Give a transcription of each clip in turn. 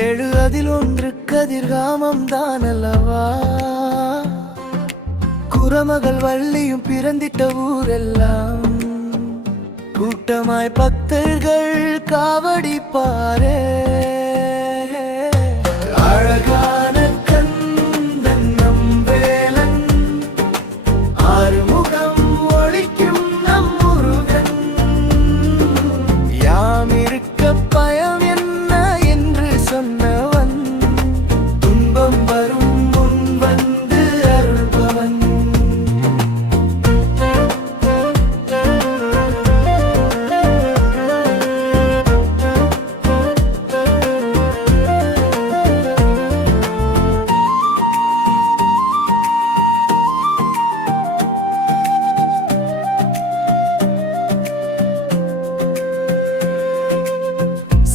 ஏழு அதில் ஒன்று கதிர்காமம் தான் அல்லவா. குரமகள் வள்ளியும் பிறந்திட்ட ஊரெல்லாம் கூட்டமாய் பக்தர்கள் காவடி பாரே. அழகான கந்தன் நம் வேலன், ஆறுமுகம் ஒளிக்கும் நம் முருகன். யாம் இருக்க பயம் என்ன என்று சொன்னவன், துன்பம் வரும் முன் வந்து அருள்பவன்.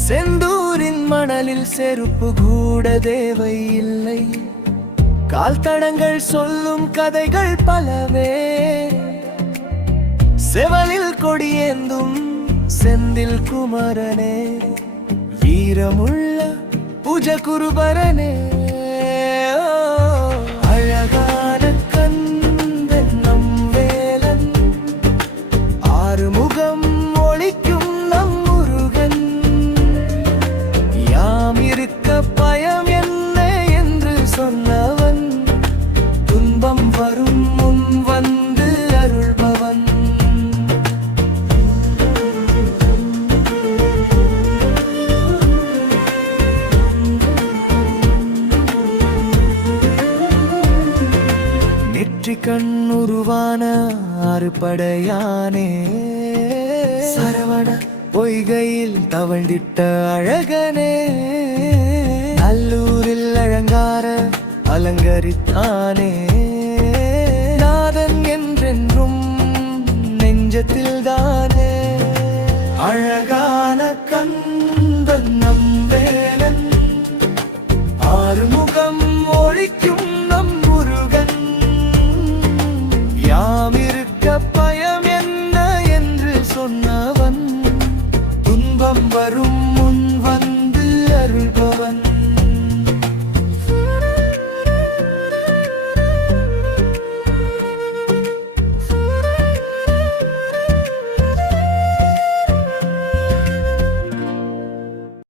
செந்தூரின் மணலில் செருப்பு கூட தேவையில்லை, கால் தடங்கள் சொல்லும் கதைகள் பலவே. செவலில் கொடியேந்தும் செந்தில் குமரனே, வீரமுள்ள புஜகுருபரனே. அழகான கந்தன் நம் வேலன், ஆறுமுகம் ஒளிக்கும் நம் முருகன். யாம் இருக்க பயம் என்ன என்று சொன்னவன், துன்பம் வரும் முன் வந்து அருள்பவன். நெற்றி கண்ணுருவான அறுபடையானே, சரவண பொய்கையில் தவழ்ந்திட்ட அழகனே. நல்லூரில் அலங்கார அலங்கரித்தானே,